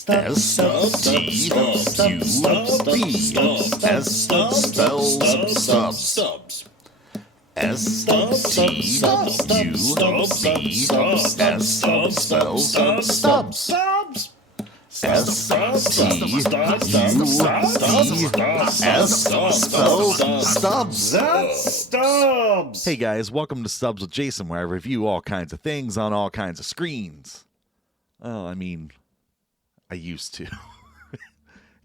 Stubbs. Hey guys, welcome to Stubbs with Jason, where I review all kinds of things on all kinds of screens. Well, I mean, I used to.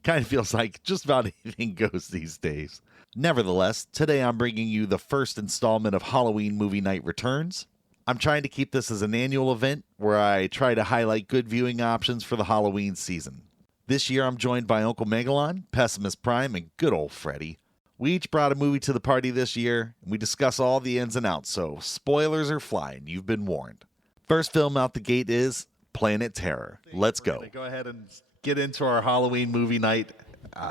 Kind of feels like just about anything goes these days. Nevertheless, today I'm bringing you the first installment of Halloween Movie Night Returns. I'm trying to keep this as an annual event where I try to highlight good viewing options for the Halloween season. This year I'm joined by Uncle Megalon, Pessimist Prime, and good old Freddy. We each brought a movie to the party this year, and we discuss all the ins and outs, so spoilers are flying, you've been warned. First film out the gate is Planet Terror. Let's go. Go ahead and get into our Halloween Movie Night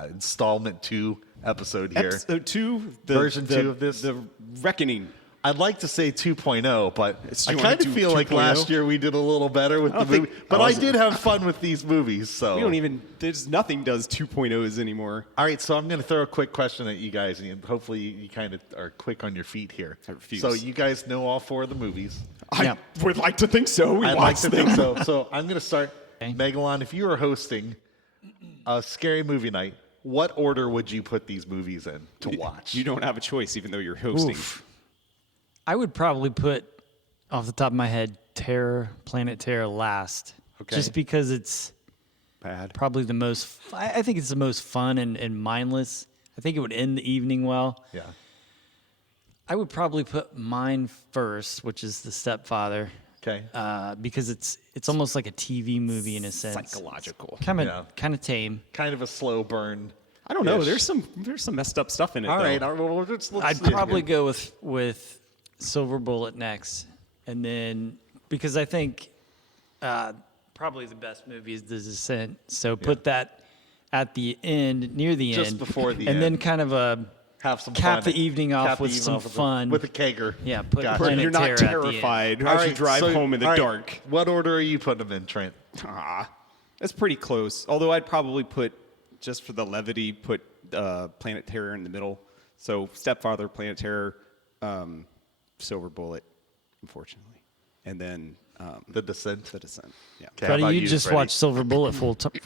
installment 2 episode here. Episode 2, version 2 of this. The Reckoning. I'd like to say 2.0, but It's I kind of feel like last year we did a little better with the movie. But I did have fun with these movies, so. We don't even, there's nothing does 2.0s anymore. All right, so I'm going to throw a quick question at you guys, and hopefully you kind of are quick on your feet here. I refuse. So you guys know all 4 of the movies. I would like to think so. I'd like to think so. So I'm going to start. Okay. Megalon, if you were hosting a scary movie night, what order would you put these movies in to watch? You don't have a choice, even though you're hosting. Oof. I would probably put, off the top of my head, Planet Terror last. Okay. Just because it's Bad. probably the most, I think it's the most fun and mindless. I think it would end the evening well. Yeah. I would probably put mine first, which is The Stepfather. Okay. Because it's almost like a TV movie in a sense. Psychological. Kind of tame. Kind of a slow burn. I don't know. There's some messed up stuff in it. All though. right. Well, let's I'd probably go with Silver Bullet next, and then because I think probably the best movie is The Descent. So put that at the end, near the end, just before the and end, then kind of have some cap fun. the evening off with some fun with a kegger. Yeah, put Gotcha. Planet You're not Terror at the end. terrified as All you right, drive so- home in the all right, dark. What order are you putting them in, Trent? That's pretty close. Although I'd probably put, just for the levity, put Planet Terror in the middle. So Stepfather, Planet Terror, Silver Bullet, unfortunately, and then The Descent. The Descent. Yeah. Okay, how Freddie, about you just Freddie? watched Silver Bullet four times,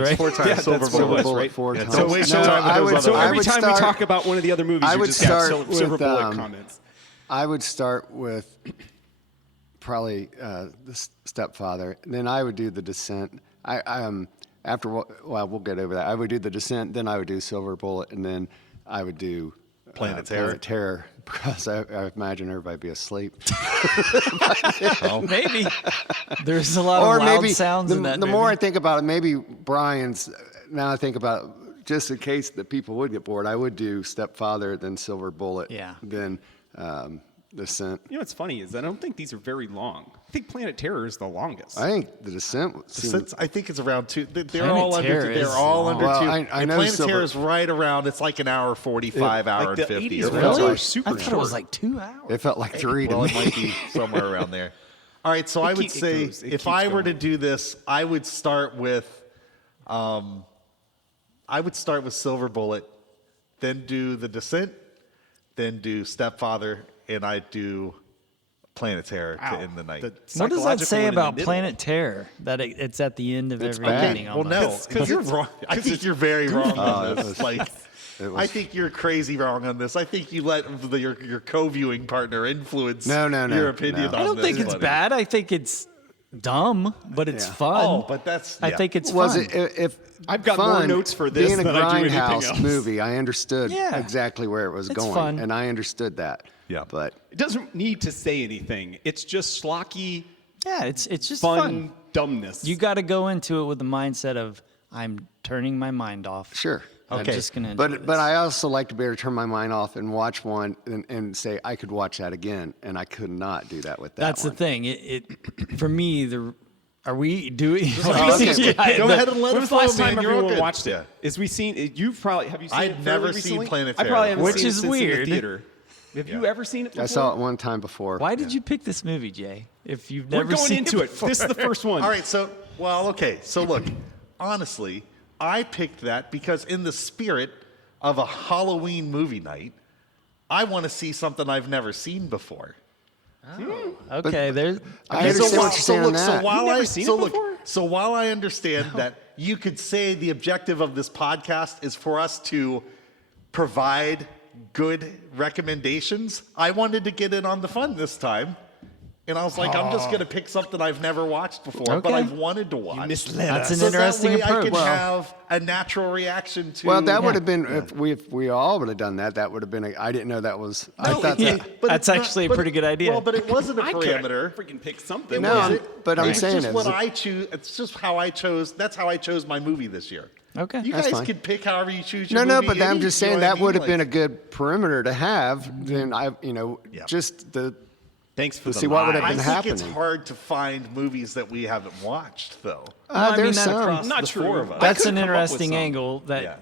right? 4 times. Yeah, Silver that's Bullet. Bullet, Bullet right? 4 Yeah, times. don't waste your No, time with I those would- other So ones. every would time we start- talk about one of the other movies, I you would just have start with, Silver Bullet comments. I would start with probably the Stepfather. Then I would do The Descent. We'll get over that. I would do The Descent, then I would do Silver Bullet, and then I would do Planet Terror. Planet Terror, because I imagine everybody be asleep. Maybe there's a lot Or of loud maybe sounds in that the movie. more I think about it, maybe Brian's. Now I think about it, just in case that people would get bored, I would do Stepfather, then Silver Bullet, Yeah. then Descent. You know what's funny is I don't think these are very long. I think Planet Terror is the longest. I think The Descent. Descent, I think it's around 2. They're Planet all under. Terror They're is all long. under Well, 2. I And know Planet Silver- Terror is right around. It's like an hour 45, hour like and the 50. 80s or ones something. are Really? super I thought short. it was like 2 hours. It felt like 3 to Well, it me. might be somewhere around there. All right, so I would It say goes- it if keeps I were to going. do this, I would start with Silver Bullet, then do The Descent, then do Stepfather, and I'd do Planet Terror to end the night. What does that psychological say one in the about middle. Planet Terror? That it's at the end of every bad. evening. Well, no, Because you're wrong. I think you're very wrong on this. I think you're crazy wrong on this. I think you let your co-viewing partner influence No, your opinion no. on I don't this, think it's buddy. bad. I think it's dumb, but it's Yeah. fun. Oh, but that's I yeah. think it's Was fun. it if I've got more fun, notes for this being a than I do anything Grindhouse else. movie? I understood Yeah. exactly where it was It's going, fun. and I understood that. Yeah. but It doesn't need to say anything. It's just schlocky, Yeah, it's just fun, fun. dumbness. You got to go into it with the mindset of I'm turning my mind off. sure. I'm Okay. just gonna. enjoy But this. I also like to be able to turn my mind off and watch one and say I could watch that again, and I could not do that with that. That's one. the thing. It for me. Are we doing? Oh, okay. Yeah, Go ahead and let When it was the flow, last time man. You're all everyone good. watched it? Is we seen? You've probably have you seen? I'd it never fairly seen recently? Planet I Terror. probably haven't Which seen is it since weird. In the theater. Have you ever seen it before? I saw it one time before. Why did you pick this movie, Jay? If you've We're never going seen into it. before? This is the first one. All right, so okay. So look, honestly, I picked that because in the spirit of a Halloween movie night, I want to see something I've never seen before. Okay, there's. I understand what you're saying on that. So while I understand that you could say the objective of this podcast is for us to provide good recommendations, I wanted to get in on the fun this time. And I was like, I'm just going to pick something I've never watched before, but Okay. I've wanted to watch. That's an So interesting that way I approach. can have a natural reaction to. Well, that would have been if we all would have done that. That would have been. I didn't know that was. I thought yeah. that. But That's it's actually a pretty good idea. Well, but it wasn't a I could parameter. freaking pick something. No, I'm- but I'm It's saying just is what that- I choose. It's just how I chose. That's how I chose my movie this year. Okay. You That's guys fine. could pick however you choose. No, Your no, movie but I'm any- just you know saying what I that would mean? have been a Like, good perimeter to have. Then Yeah. just the. Thanks for To the see what would have I been think happening. it's hard to find movies that we haven't watched, though. I mean, There's that some. across Not the true. four of us. I That's could an come up with interesting some. angle. That Yeah.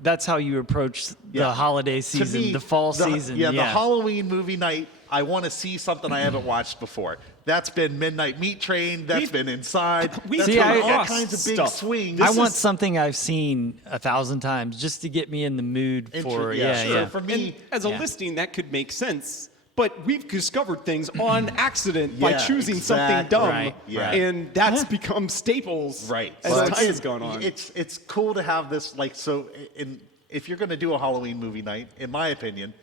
that's how you approach the Yeah. holiday To season, me, the fall season. Yeah, the Halloween movie night. I want to see something I haven't watched before. That's been Midnight Meat Train. That's We've- been Inside. we've That's See, been I- all crossed kinds of big stuff. swings. I want something I've seen 1,000 times just to get me in the mood for. yeah, sure. yeah. For And me, as a Yeah. listing, that could make sense. But we've discovered things on accident by Yeah, choosing something exactly. dumb, Right, Yeah. and that's become staples right. as So time it's- has gone on. It's cool to have this if you're going to do a Halloween movie night, in my opinion,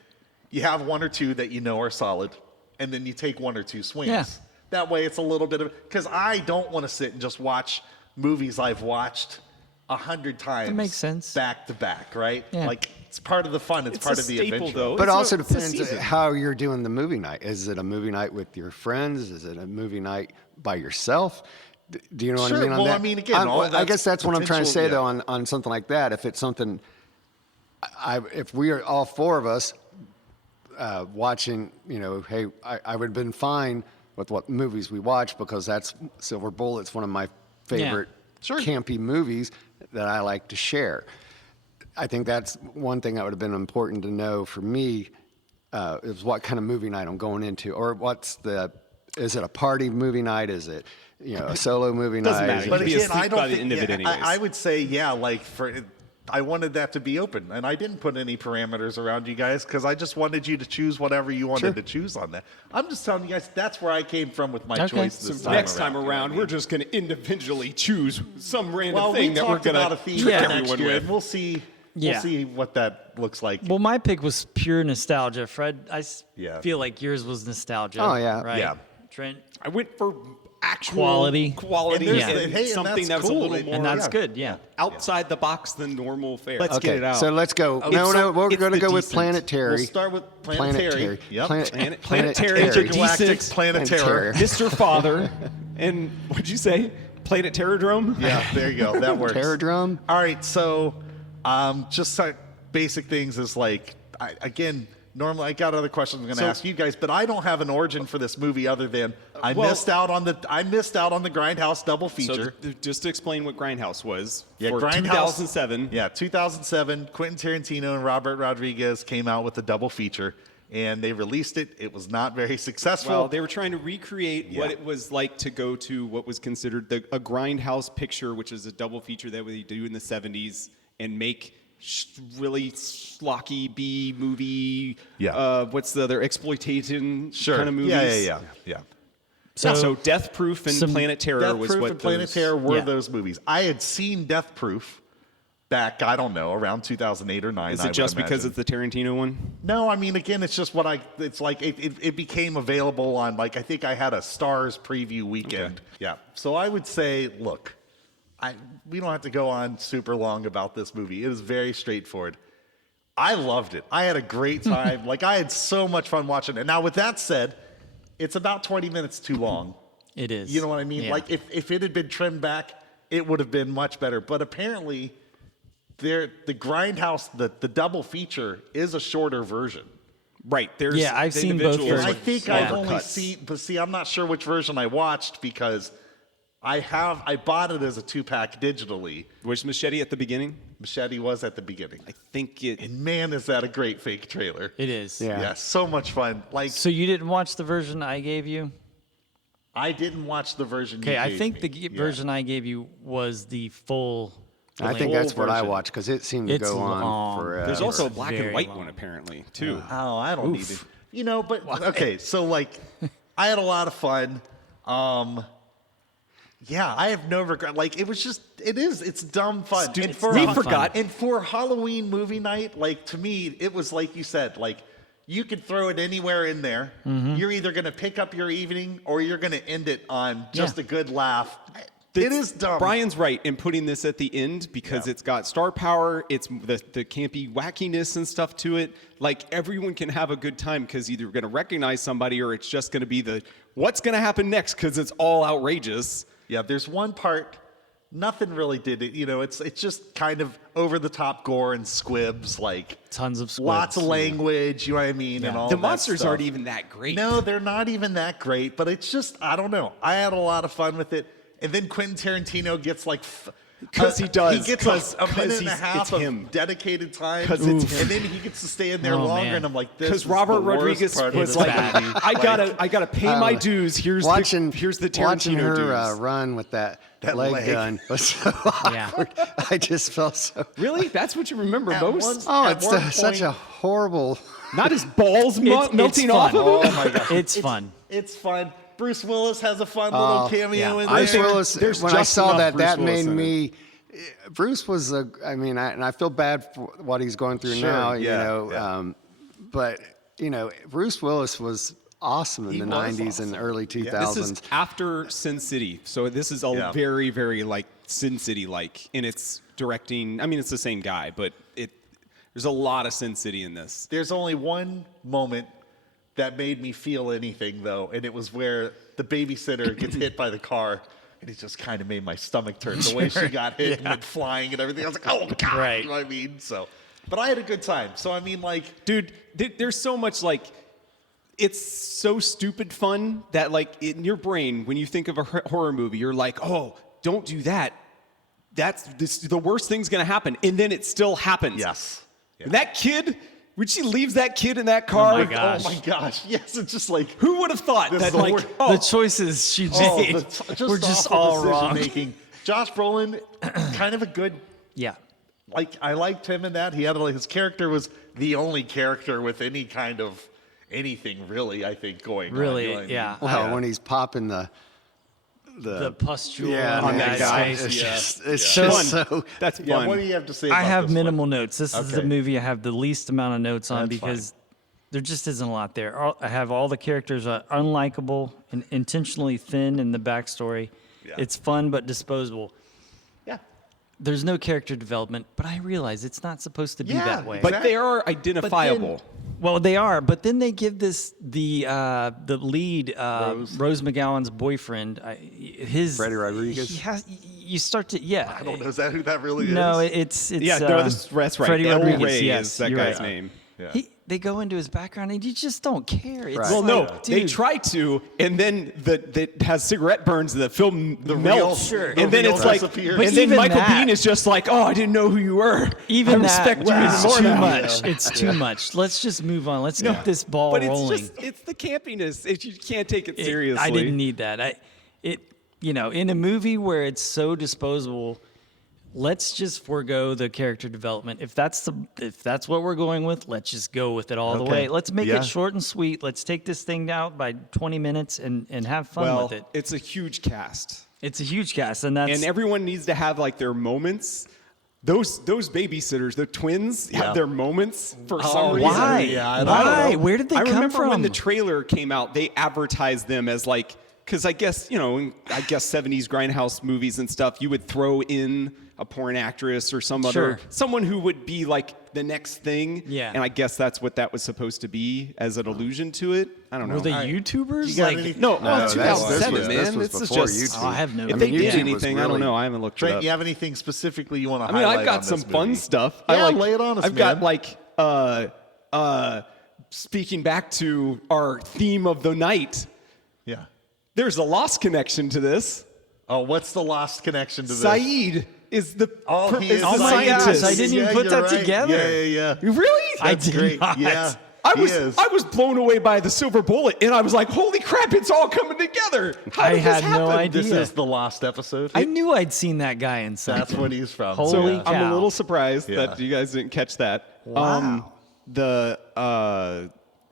you have one or two that you know are solid, and then you take one or two swings. Yeah. That way, it's a little bit of because I don't want to sit and just watch movies I've watched 100 times. makes sense. Back to back, right? Yeah. Like it's part of the fun. It's part a of the staple, adventure. though. But It's also it's a depends season. how you're doing the movie night. Is it a movie night with your friends? Is it a movie night by yourself? Do you know what Sure. I mean? On Well, that? I mean, again, all I that's guess that's what I'm trying to say, potential, though, on something like that. If it's something, if we are all four of us watching, hey, I would have been fine with what movies we watch because that's Silver Bullet's one of my favorite Sure. campy movies that I like to share. I think that's one thing that would have been important to know for me is what kind of movie night I'm going into, or is it a party movie night? Is it, a solo movie Doesn't night? matter. Is But You'd be again, asleep I don't by the think, end of it anyways. I would say, I wanted that to be open, and I didn't put any parameters around you guys because I just wanted you to choose whatever you wanted to choose on that. I'm just telling you guys that's where I came from with my Okay. choice this So time next around. time around, we're just going to individually choose some random Well, thing we that we're talked going about a to theme trick for next everyone year, with. and we'll see. Yeah. We'll see what that looks like. Well, my pick was pure nostalgia. Fred, Yeah. feel like yours was nostalgia. Oh, yeah. Right? Yeah. Trent, I went for actual Quality. quality, And there's and the- hey, and something that's that was cool. a little And more and that's yeah. good. Yeah. outside the box than normal fare. Let's Okay, get it out. so let's go. Okay, No, so we're it's going to the go with decent. Planetary. We'll start with Planetary. Yep. Planetary, Intergalactic decent, Planet Terror. Mr. Father, and what'd you say? Planet Terrordrome? Yeah, there you go. That works. Terror Drum? All right, so just basic things is normally I got other questions I'm going to So- ask you guys, but I don't have an origin for this movie other than I well- missed out on the Grindhouse double So feature. just to explain what Grindhouse was, Yeah, for Grindhouse 2007, Yeah, 2007. Quentin Tarantino and Robert Rodriguez came out with a double feature, and they released it. It was not very successful. well, they were trying to recreate what Yeah. it was like to go to what was considered a Grindhouse picture, which is a double feature that they do in the 70s, and make really schlocky B movie. Yeah. What's the other exploitation sure. kind of movies? Yeah. So Death Proof and some- Planet Terror Death was Proof what and Planet those- Terror were Yeah. those movies. I had seen Death Proof back, I don't know, around 2008 or 9. Is I it would just because imagine. it's the Tarantino one? No, I mean, again, it's just it's like it became available on, I think I had a Stars preview weekend. Okay. Yeah. So I would say, look, we don't have to go on super long about this movie. It is very straightforward. I loved it. I had a great time. I had so much fun watching it. Now, with that said, it's about 20 minutes too long. It is. You know what I mean? Yeah. If it had been trimmed back, it would have been much better. But apparently, the Grindhouse, the double feature, is a shorter version. Right. There's Yeah, I've the seen both individual versions. I think Yeah. I've only cuts. seen, but see, I'm not sure which version I watched because I bought it as a 2-pack digitally. Was Machete at the beginning? Machete was at the beginning. I think it. And man, is that a great fake trailer. It is. Yeah. Yeah, so much fun. So you didn't watch the version I gave you? I didn't watch the version. Okay, you I gave think me. the version I gave you was the full. I think length. that's what I version. watched because it seemed to It's go on long. forever. There's also a black and Very white long. one apparently too. Oh, I don't need it. But okay, so like, I had a lot of fun. Yeah, I have no regret. Like, it's dumb fun. Stupid for stuff. We forgot. And for Halloween movie night, like, to me, it was like you said, like, you could throw it anywhere in there. You're either going to pick up your evening or you're going to end it on just a good laugh. It is dumb. Brian's right in putting this at the end because it's got star power. It's the campy wackiness and stuff to it. Like everyone can have a good time because either you're going to recognize somebody or it's just going to be what's going to happen next because it's all outrageous. Yeah, there's one part, nothing really did it. It's just kind of over the top gore and squibs, like Tons of squibs. lots of language. You know what I mean? And all The that monsters stuff. aren't even that great. No, they're not even that great. But it's just, I don't know. I had a lot of fun with it. And then Quentin Tarantino gets like, 'Cause he does, He gets 'cause- a minute 'cause and a it's half of him. dedicated time. 'Cause it's him. And then he gets to stay in there Oh, longer. man. And I'm like, this Because is Robert the worst Rodriguez part of was this like, movie. I gotta pay my dues. Here's the watching Tarantino her dues. run with that leg. leg gun was so awkward. I just felt so. Really? That's what you remember At most? one- Oh, At it's one such a point- horrible. Not his balls melting off fun. of him? Oh my god, It's fun. It's fun. Bruce Willis has a fun little cameo in there. Bruce Willis. there's When I just saw enough that, Bruce that Willis made in it. me. Bruce was a. I mean, and I feel bad for what he's going through Sure, now. yeah. But Bruce Willis was awesome in He the was '90s and awesome. early 2000s. This is after Sin City, so this is a very, very like Sin City like in its directing. I mean, it's the same guy, but there's a lot of Sin City in this. There's only one moment that made me feel anything, though, and it was where the babysitter gets hit by the car, and it just kind of made my stomach turn. The way she got hit and went flying and everything, I was like, oh, God. Right. You know what I mean? So, but I had a good time. So, I mean, like... Dude, there's so much like it's so stupid fun that like in your brain when you think of a horror movie, you're like, oh, don't do that. The worst thing's gonna happen, and then it still happens. Yes. Yeah. That kid, when she leaves that kid in that car, my gosh. Oh, my gosh. Yes, it's just like... who would have thought This that is the like worst. The choices she Oh, made were just awful all decision wrong. Making. Josh Brolin, kind of a good... Yeah. Like, I liked him in that. He had, like, his character was the only character with any kind of anything, really, I think, going on. Really, You know what I mean? yeah. well, when he's popping the The pustule yeah, on that that guy. guy's It's face. just it's So- just so. that's Yeah, fun. what do you have to say about I have this minimal one? notes. This is the Okay. movie I have the least amount of notes on That's because there just isn't a lot there. I have all the characters are unlikable and intentionally thin in the backstory. Yeah. It's fun but disposable. Yeah. There's no character development, but I realize it's not supposed to be Yeah, that way. but they are identifiable. Well, they are, but then they give the lead Rose McGowan's boyfriend, his Freddie Rodriguez? He has, you start to I don't know. Is that who that really No, is? it's Yeah, no, that's right. Freddie El Rodriguez. Rey Yes, is that you're guy's right. name. Yeah. They go into his background and you just don't care. It's Right. Well, like, no, they dude, try to, and then that has cigarette burns. The film The melts, real- and the then real it's like, disappears. But and then even Michael that- Biehn is just like, "Oh, I didn't know who you were. even I that respect you even is more too now." much. It's too much. Let's just move on. Let's get this ball But it's rolling. just—it's the campiness. You can't take it seriously. I didn't need that. In a movie where it's so disposable, let's just forego the character development. If that's what we're going with, let's just go with it all the Okay. way. Let's make Yeah. it short and sweet. Let's take this thing out by 20 minutes and have fun Well, with it. it's a huge cast, It's a huge cast, and that's and everyone needs to have like their moments. Those babysitters, the twins, have their moments for some reason. why? Yeah, I don't Why? know. Where did they I come remember from? when the trailer came out, they advertised them as like, because I guess, in 70s grindhouse movies and stuff, you would throw in a porn actress or Sure. someone who would be like the next thing. Yeah. And I guess that's what that was supposed to be as an allusion to it. I don't know. Were they YouTubers? You got Like, anything- No, No, it's this 2007, was- man. this was This is before just, YouTube. Oh, I have no If idea. they did YouTube was anything, I don't really- know. I haven't looked it Trent, up. you have anything specifically you want to I mean, highlight? I've got on some this fun movie? stuff. Yeah, lay it on us, I've got like, speaking back to our theme of the night, Yeah. there's a lost connection to this. Oh, what's the lost connection to this? Saeed is the, Oh, he is Oh the my gosh, scientist. I didn't even put you're that right. together. Yeah. Really? I That's did great. not. Yeah. I was blown away by the silver bullet, and I was like, "Holy crap! It's all coming together." How I did this had no happen? idea. This is the lost episode. I knew I'd seen that guy in something. That's what he's from. Holy cow. I'm a little surprised Yeah. that you guys didn't catch that. Wow.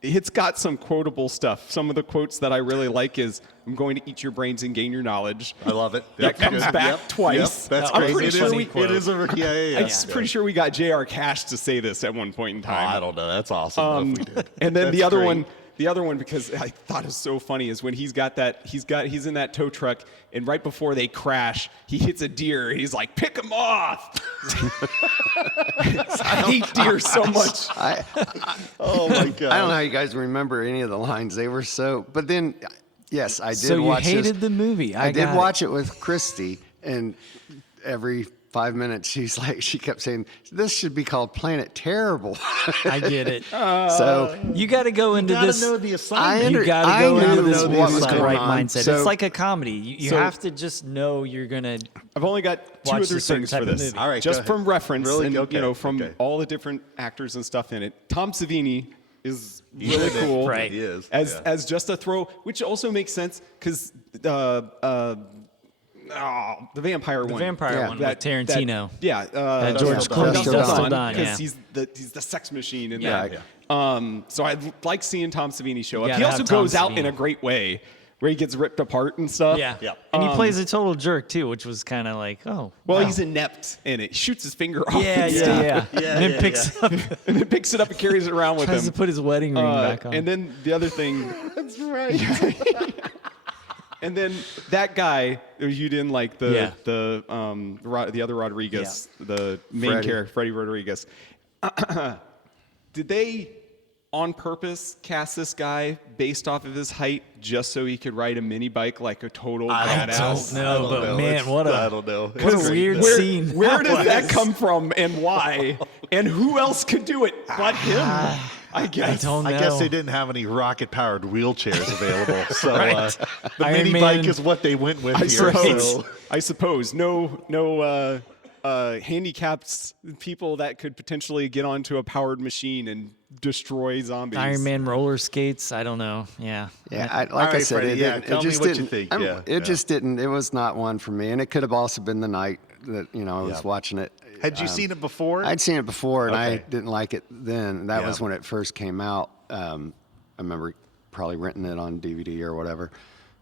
It's got some quotable stuff. Some of the quotes that I really like is, "I'm going to eat your brains and gain your knowledge." I love it. That comes back twice. Yep, that's I'm crazy. pretty It sure is- we- it is a yeah. I'm pretty sure we got J.R. Cash to say this at one point in Oh, time. I don't know. That's awesome. If we did. And then That's the other great. one, because I thought it was so funny, is when he's in that tow truck, and right before they crash, he hits a deer, and he's like, "Pick him off!" I hate deer so much. Oh my god. I don't know how you guys remember any of the lines. They were so. But then, yes, I did So you watch hated this. the movie. I did got watch it with Christy, and every 5 minutes she kept saying, "This should be called Planet Terrible." I get it. So You got to go into gotta this. know the assignment. You got to I go knew into this what with was the going right on. mindset. So- It's like a comedy. You So- have to just know you're gonna. I've only got two Watch other a certain things type for of this. movie. All right, just go from ahead. reference, Really? and Okay, from okay. all the different actors and stuff in it. Tom Savini is He's really in it. cool. Right. He is. As Yeah. as just a throw, which also makes sense because the vampire one. vampire Yeah. one with Tarantino. That George Clooney. Dustin Don, because yeah. he's the sex machine in Yeah. that. So I like seeing Tom Savini show up. gotta He also have Tom goes out Savini. in a great way, where he gets ripped apart and stuff. Yeah. Yep. And he plays a total jerk too, which was kind of like, oh. Well, wow. he's inept in it. He shoots his finger off. Yeah, and yeah, stuff. yeah. Yeah, And then yeah, picks up, And then picks it up and carries it around with tries to him. put his wedding ring back on. And then the other thing. That's right. And then that guy, you didn't like the Yeah. the other Rodriguez, the main Freddie. character, Freddie Rodriguez. Did they on purpose cast this guy based off of his height just so he could ride a mini bike like a total badass? don't know, but man, It's- what a- I don't know. what a It's weird great. scene. Where that did that was. come from and why? And who else could do it but him? I I guess. don't know. I guess they didn't have any rocket-powered wheelchairs available, so Right. the Iron mini Man- bike is what they went with I here. suppose. So. I suppose. No handicapped people that could potentially get onto a powered machine and destroy zombies. Iron Man roller skates. I don't know. Yeah. Yeah, like I right, said, Freddie, it, yeah, didn't, tell it me just what you didn't. think, I'm- yeah, it yeah. just didn't. It was not one for me, and it could have also been the night that I was Yeah. watching it. Had you seen it before? I'd seen it before, and I Okay. didn't like it then. That Yeah. was when it first came out. I remember probably renting it on DVD or whatever,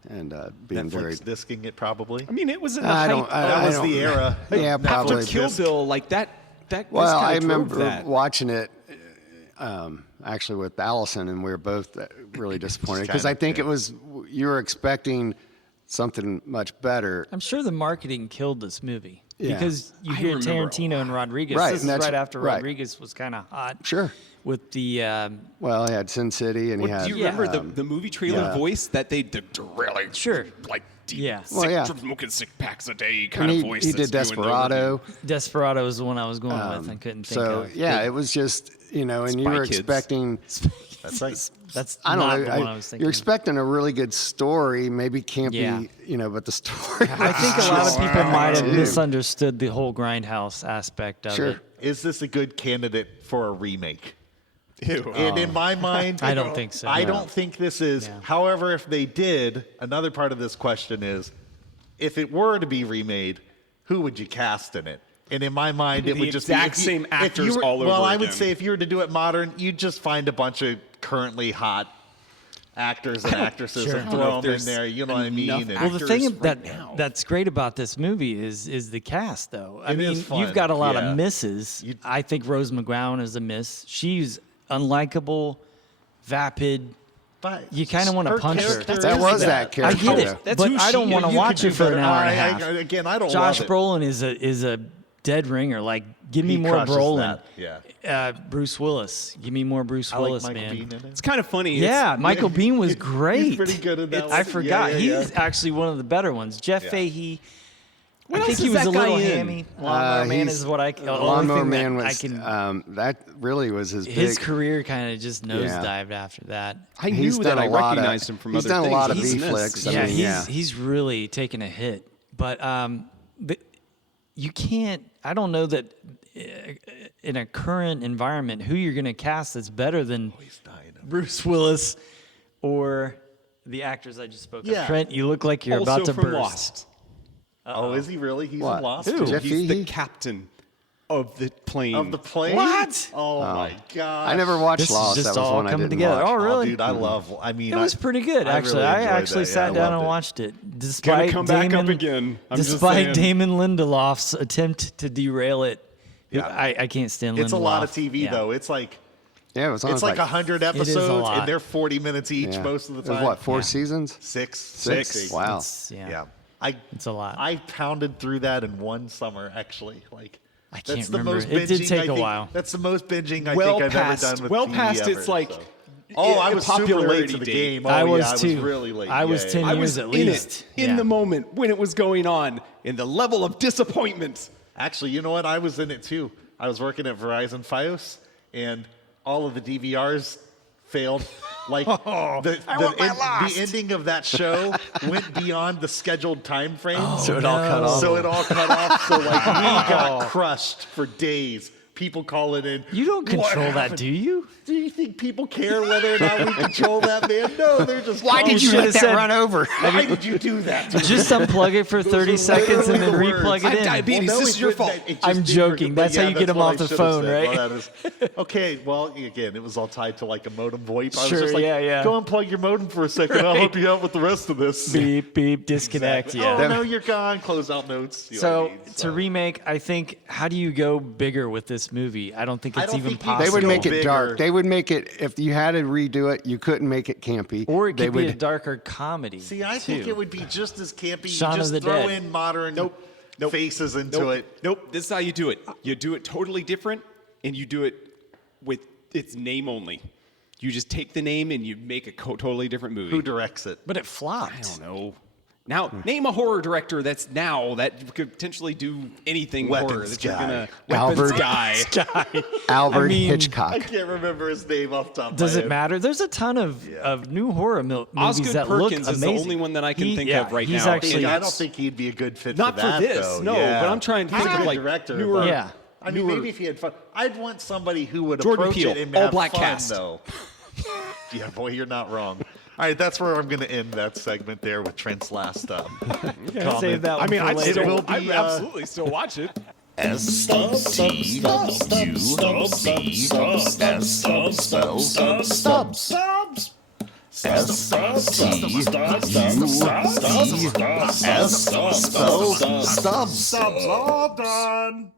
and being very. Netflix disking it probably. I mean, it was in the I height. don't. that I was don't- the era. Yeah, probably. After Kill Bill, like that. This Well, I kinda drove remember that. watching it actually with Allison, and we were both really disappointed because I kinda, think yeah. it was you were expecting something much better. I'm sure the marketing killed this movie Yeah. because you I hear remember- Tarantino and Rodriguez. Right, This and is that's- right after right. Rodriguez was kind of hot. Sure. With the Well, he had Sin City, and he had. Do you remember Yeah. the movie trailer yeah. voice that they did really Sure. like deep, Yeah. Well, yeah. smoking 6 packs a day and kind of he, voice. he that's did doing Desperado. Desperado is the one I was going with. I couldn't think So of. yeah, it was just and you Spy were Kids. expecting. That's right. That's I don't not know. the one I was thinking. You're of. expecting a really good story, maybe campy, Yeah. but the story. I think a lot of people might have Dude. misunderstood the whole Grindhouse aspect of Sure. it. Is this a good candidate for a remake? Ew. And in my mind, I don't think so. I No. don't think this is. Yeah. However, if they did, another part of this question is, if it were to be remade, who would you cast in it? And in my mind, it The would just be exact if you- same if you actors were- all over Well, I would again. say if you were to do it modern, you'd just find a bunch of currently hot actors and actresses Sure. and I don't know throw if them in there's there. You know what I enough mean? And- Well, the thing actors right that now. that's great about this movie is the cast, though. I It mean, is fun, you've got a lot yeah. of misses. I think Rose McGowan is a miss. She's unlikable, vapid. but You kinda wanna punch her. character That is was that character. I get it, Yeah. That's but who I don't she want to is. You watch could it do for an better. hour and a half. Again, I don't Josh love it. Brolin is a dead ringer. Like, give me He more crushes Brolin. that, yeah. Bruce Willis. Give me more Bruce I like Willis, Michael man. Biehn in it. It's kind of funny. Yeah, Michael Biehn was He's great. pretty good in that I one. forgot. Yeah, yeah, He's yeah. actually one of the better ones. Jeff Yeah. Fahey. What I else think he is was that a little guy in? hammy. Lawnmower Man he's- is what I. The only Lawnmower thing Man that was I can. that really was his His big. career kind of just nosedived after that. I He's knew done that I a lot of- recognized him from he's other done a things. lot of He's B missed. flicks. I Yeah, mean, he's really taken a hit. But you can't. I don't know that in a current environment who you're going to cast that's better than Bruce Willis or the actors I just spoke Yeah. of. Trent, you look like you're Also about to from burst. Lost. Oh, is he really? He's What? in Lost. Who? too? Jeff He's the Fahey? captain of the plane. Of the plane? What? Oh my god! I never watched This is Lost. just That was all one I coming didn't together. watch. Oh, really? dude, I love. I mean, It was pretty good, actually. really I enjoyed actually that. Yeah, sat I down loved and it. watched it. Despite come back up Damon, again. I'm just despite saying. Damon Lindelof's attempt to derail it, Yeah. I can't stand Lindelof. It's a lot of TV Yeah. though. It's like Yeah, it was on it's like 100 is a episodes, lot. and they're 40 minutes each yeah. most of the It was time. what, 4 Yeah. seasons? Six. Wow. It's- yeah. Yeah. It's a lot. I pounded through that in one summer, actually. Like, I that's can't the remember. most It did binging take I a think- while. That's the most binging I well think I've past, ever done with well TV past ever, its like. so. Oh, I was super late popularity to the date. game. Oh, I was yeah, I was too. really late. I was Yeah, 10 yeah. I years was at in least. it in Yeah. the moment when it was going on, in the level of disappointment. Actually, you know what? I was in it too. I was working at Verizon Fios, and all of the DVRs failed. Like the ending of that show went beyond the scheduled time frame. So it all cut off. So it all cut off. So like we got crushed for days. People calling in. You don't "What control that, happened?" do you? Do you think people care whether or not we control that, man? No, they're just. Why did you should've let that said- run over? Why did you do that? to me? Just unplug it for 30 are seconds and then literally the replug words. it I have in. diabetes. Well, no, This it is your wouldn't- fault. it just I'm didn't joking. work. That's But how you get that's them what off I the should've phone, said. right? Well, that is- okay, well, again, it was all tied to like a modem VoIP. I was Sure, just like, yeah. go unplug your modem for a second. I'll help you out with the rest of this. Beep, beep, disconnect. Exactly. Yeah. Oh, no, you're gone. Close out notes. You know So what I mean? to remake, I think, how do you go bigger with this movie? I don't think I it's don't even think you- possible. They would Go make it bigger. dark. They would make it, if you had to redo it, you couldn't make it campy. Or it They could be a would- darker comedy. See, I think too. it would be just as campy. Shaun You of just the throw Dead. in modern faces into Nope. it. Nope. This is how you do it. You do it totally different, and you do it with its name only. You just take the name and you make a totally different movie. Who directs it? But it flopped. I don't know. Now, name a horror director that could potentially do anything Weapons horror that you're guy. gonna Albert. Weapons guy. Albert I mean- Hitchcock. I can't remember his name off the top of Does my it head. matter? There's a ton of new horror movies Osgood that look Perkins amazing. is the only one that I can think of right he's now. Actually, I don't think he'd be a good fit Not for for that, this, though. no, Yeah. but I'm trying to He's think a of, good like, director. newer- but- Yeah. I mean, newer- maybe if he had fun. I'd want somebody who would Jordan approach Peele, it and all have black fun, cast. though. Yeah, boy, you're not wrong. All right, that's where I'm going to end that segment there with Trent's last comment. save that one I mean, for I'd, later. It will I'd be, absolutely still watch it. Stubs all done.